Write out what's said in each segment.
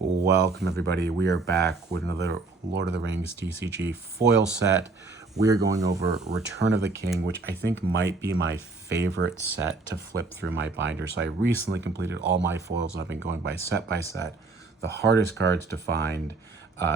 Welcome everybody. We are back with another Lord of the Rings TCG foil set. We are going over Return of the King, which I think might be my favorite set to flip through my binder. So I recently completed all my foils and I've been going by set, the hardest cards to find.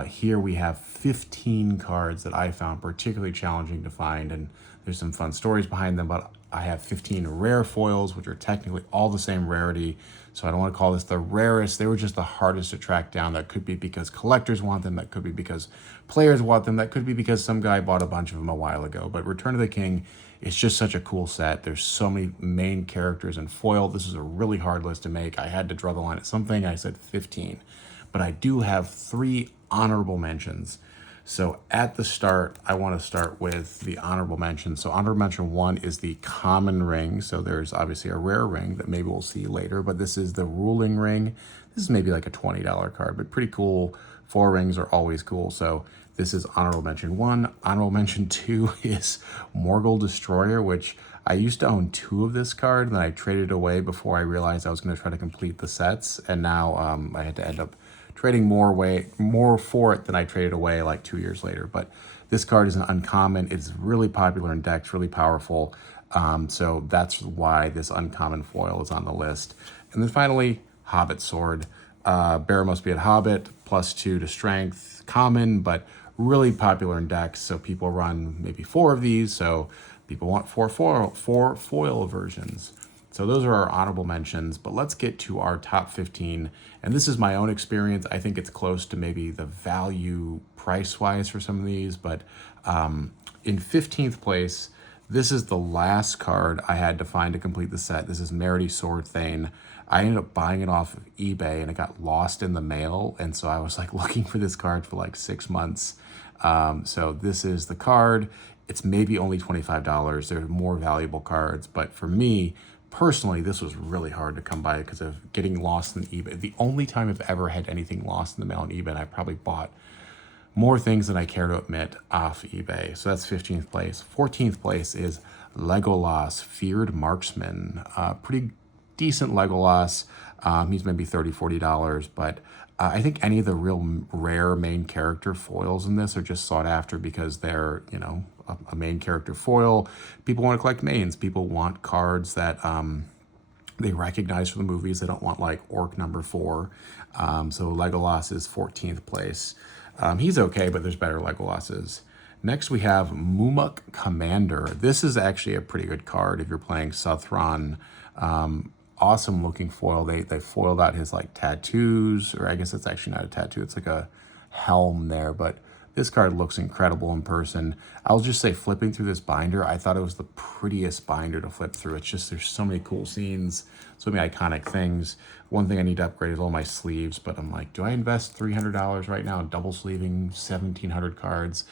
Here we have 15 cards that I found particularly challenging to find, and there's some fun stories behind them, but I have 15 rare foils, which are technically all the same rarity. So I don't want to call this the rarest. They were just the hardest to track down. That could be because collectors want them. That could be because players want them. That could be because some guy bought a bunch of them a while ago. But Return of the King is just such a cool set. There's so many main characters in foil. This is a really hard list to make. I had to draw the line at something. I said 15. But I do have 3 honorable mentions. So at the start, I want to start with the honorable mention. So honorable mention 1 is the common ring. So there's obviously a rare ring that maybe we'll see later, but this is the ruling ring. This is maybe like a $20 card, but pretty cool. 4 rings are always cool. So this is honorable mention 1. Honorable mention 2 is Morgul Destroyer, which I used to own 2 of this card, and then I traded it away before I realized I was going to try to complete the sets, and now I had to end up trading more for it than I traded away like 2 years later. But this card is an uncommon. It's really popular in decks, really powerful. So that's why this uncommon foil is on the list. And then finally, Hobbit Sword. Barrow be at Hobbit, +2 to strength, common, but really popular in decks. So people run maybe 4 of these. So people want 4 foil versions. So those are our honorable mentions, but let's get to our top 15. And this is my own experience. I think it's close to maybe the value price-wise for some of these, but in 15th place, this is the last card I had to find to complete the set. This is Merity Sword Thane. I ended up buying it off of eBay and it got lost in the mail. And so I was like looking for this card for like 6 months. So this is the card. It's maybe only $25. There are more valuable cards, but for me, personally, this was really hard to come by because of getting lost in eBay. The only time I've ever had anything lost in the mail on eBay, and I probably bought more things than I care to admit off eBay. So that's 15th place. 14th place is Legolas, Feared Marksman. Pretty decent Legolas. He's maybe $30, $40, but I think any of the real rare main character foils in this are just sought after because they're, a main character foil. People want to collect mains. People want cards that they recognize from the movies. They don't want like Orc number 4. So Legolas is 14th place. He's okay, but there's better Legolases. Next we have Mumuk Commander. This is actually a pretty good card if you're playing Southron. Awesome looking foil. They foiled out his like tattoos, or I guess it's actually not a tattoo. It's like a helm there, but this card looks incredible in person. I'll just say flipping through this binder, I thought it was the prettiest binder to flip through. It's just, there's so many cool scenes, so many iconic things. One thing I need to upgrade is all my sleeves, but I'm like, do I invest $300 right now in double sleeving 1,700 cards?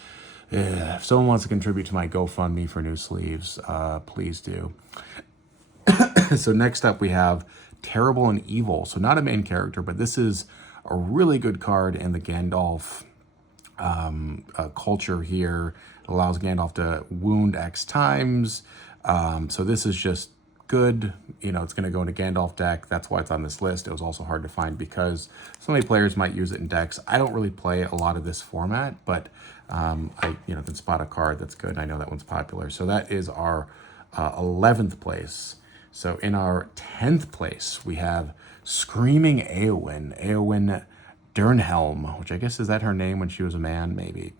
If someone wants to contribute to my GoFundMe for new sleeves, please do. So next up we have Terrible and Evil. So not a main character, but this is a really good card in the Gandalf culture here. It allows Gandalf to wound X times. So this is just good. It's going to go into Gandalf deck. That's why it's on this list. It was also hard to find because so many players might use it in decks. I don't really play a lot of this format, but I can spot a card that's good. I know that one's popular. So that is our 11th place. So in our 10th place, we have Screaming Eowyn Dernhelm, which I guess is that her name when she was a man, maybe.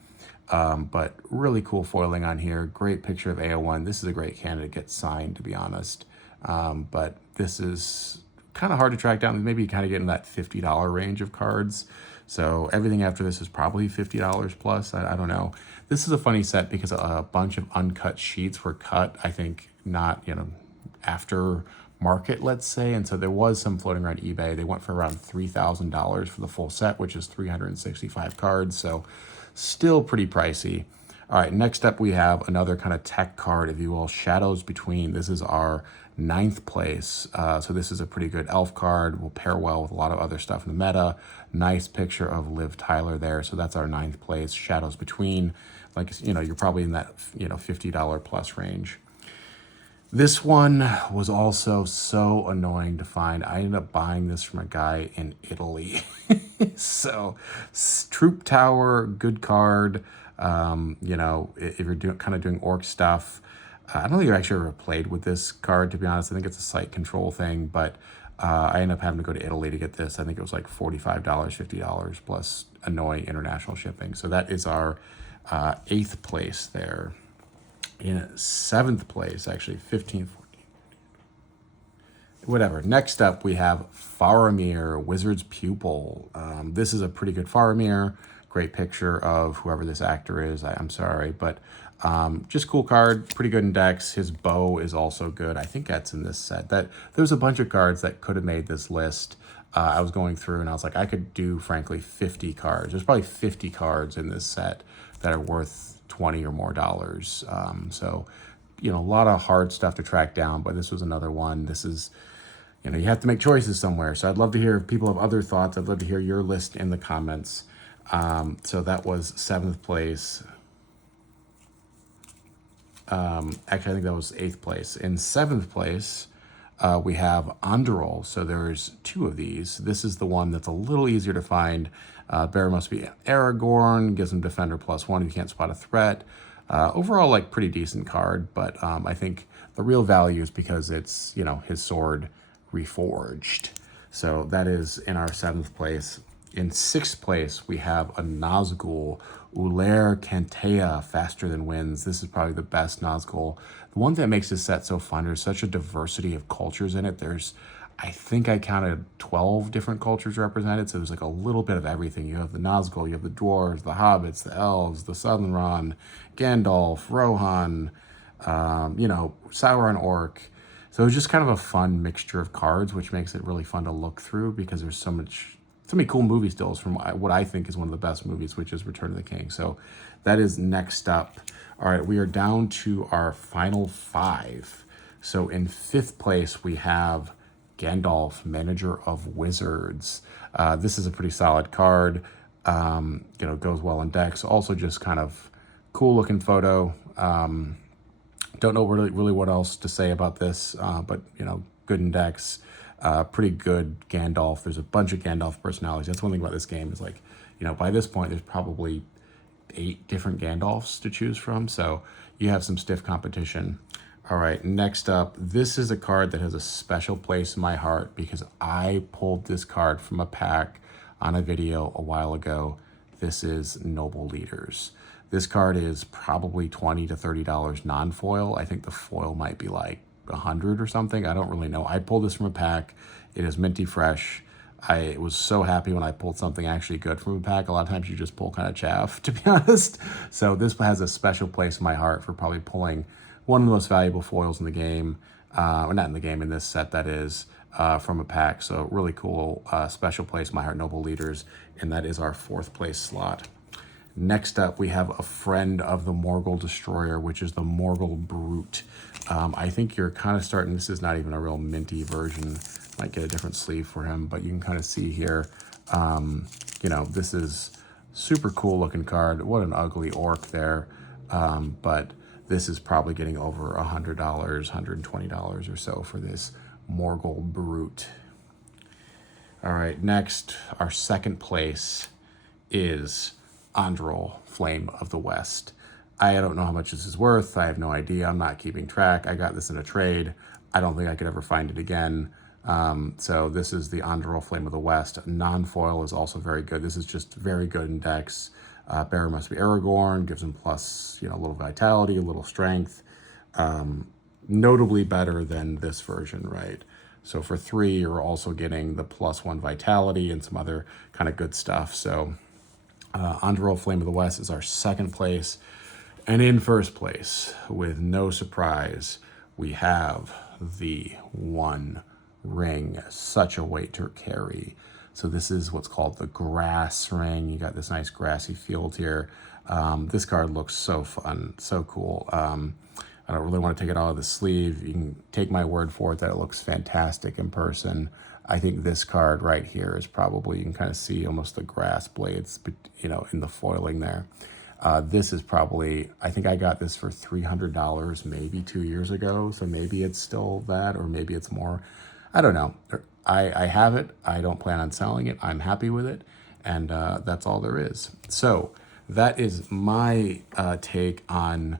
But really cool foiling on here. Great picture of Eowyn. This is a great candidate to get signed, to be honest. But this is kind of hard to track down. Maybe you kind of get in that $50 range of cards. So everything after this is probably $50 plus. I don't know. This is a funny set because a bunch of uncut sheets were cut. I think not, after market, let's say. And so there was some floating around eBay. They went for around $3,000 for the full set, which is 365 cards. So still pretty pricey. All right, next up we have another kind of tech card, if you will, Shadows Between. This is our 9th place. So this is a pretty good elf card. Will pair well with a lot of other stuff in the meta. Nice picture of Liv Tyler there. So that's our 9th place, Shadows Between. Like, you're probably in that, $50 plus range. This one was also so annoying to find. I ended up buying this from a guy in Italy. So Troop Tower, good card. You know, if you're kind of doing orc stuff, I don't think I've actually ever played with this card, to be honest. I think it's a site control thing, but I ended up having to go to Italy to get this. I think it was like $45, $50 plus annoying international shipping. So that is our 8th place there. In 7th place, actually 15th, whatever. Next up, we have Faramir, Wizard's Pupil. This is a pretty good Faramir. Great picture of whoever this actor is. I'm sorry, but just cool card. Pretty good in decks. His bow is also good. I think that's in this set. There's a bunch of cards that could have made this list. I was going through and I was like, I could do, frankly, 50 cards. There's probably 50 cards in this set that are worth $20 or more. So, you know, a lot of hard stuff to track down, but this was another one. This is, you know, you have to make choices somewhere. So I'd love to hear if people have other thoughts. I'd love to hear your list in the comments. So that was 7th place. Actually, I think that was 8th place. In 7th place, we have Andorol. So there's 2 of these. This is the one that's a little easier to find. Bear must be Aragorn, gives him Defender +1 if you can't spot a threat. Overall, like, pretty decent card, but I think the real value is because it's, you know, his sword reforged. So that is in our 7th place. In 6th place, we have a Nazgul, Uller Cantea, Faster Than Winds. This is probably the best Nazgul. The one that makes this set so fun, there's such a diversity of cultures in it. There's, I think I counted 12 different cultures represented, so there's like a little bit of everything. You have the Nazgul, you have the dwarves, the hobbits, the elves, the Southernron, Gandalf, Rohan, you know, Sauron orc. So it's just kind of a fun mixture of cards, which makes it really fun to look through because there's so many cool movie stills from what I think is one of the best movies, which is Return of the King. So that is next up. All right, we are down to our final 5. So in 5th place, we have Gandalf, Manager of Wizards. This is a pretty solid card. You know, goes well in decks. Also just kind of cool looking photo. Don't know really what else to say about this, but, you know, good in decks. Pretty good Gandalf. There's a bunch of Gandalf personalities. That's one thing about this game is, like, you know, by this point, there's probably 8 different Gandalfs to choose from. So you have some stiff competition. All right, next up, this is a card that has a special place in my heart because I pulled this card from a pack on a video a while ago. This is Noble Leaders. This card is probably $20 to $30 non-foil. I think the foil might be like 100 or something. I don't really know. I pulled this from a pack. It is minty fresh. I was so happy when I pulled something actually good from a pack. A lot of times you just pull kind of chaff, to be honest. So this has a special place in my heart for probably pulling one of the most valuable foils in the game. Or not in the game, in this set, that is, from a pack. So really cool, special place in my heart, Noble Leaders. And that is our 4th place slot. Next up, we have a friend of the Morgul Destroyer, which is the Morgul Brute. I think you're kind of starting, this is not even a real minty version. Might get a different sleeve for him, but you can kind of see here, you know, this is super cool looking card. What an ugly orc there. But this is probably getting over $100, $120 or so for this Morgul Brute. All right, next, our 2nd place is Andorol, Flame of the West. I don't know how much this is worth. I have no idea. I'm not keeping track. I got this in a trade. I don't think I could ever find it again. So this is the Andorol, Flame of the West. Non-foil is also very good. This is just very good in decks. Bearer must be Aragorn, gives him plus, you know, a little vitality, a little strength. Notably better than this version, right? So for 3, you're also getting the +1 vitality and some other kind of good stuff. So Andorol, Flame of the West is our 2nd place. And in 1st place, with no surprise, we have the One Ring. Such a weight to carry. So this is what's called the Grass Ring. You got this nice grassy field here. This card looks so fun, so cool. I don't really want to take it out of the sleeve. You can take my word for it that it looks fantastic in person. I think this card right here is probably, you can kind of see almost the grass blades, you know, in the foiling there. This is probably, I think I got this for $300 maybe 2 years ago. So maybe it's still that, or maybe it's more. I don't know. I have it. I don't plan on selling it. I'm happy with it. And that's all there is. So that is my take on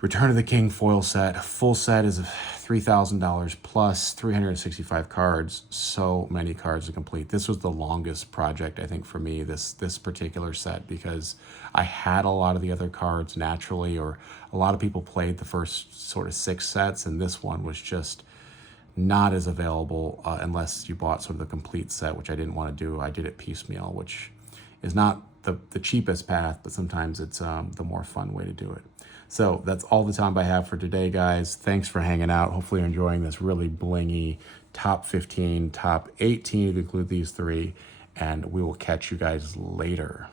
Return of the King foil set. Full set is $3,000 plus 365 cards. So many cards to complete. This was the longest project, I think, for me, this particular set, because I had a lot of the other cards naturally, or a lot of people played the first sort of 6 sets, and this one was just not as available unless you bought sort of the complete set, which I didn't want to do. I did it piecemeal, which is not the cheapest path, but sometimes it's the more fun way to do it. So that's all the time I have for today, guys. Thanks for hanging out. Hopefully you're enjoying this really blingy top 15, top 18 if you include these 3, and we will catch you guys later.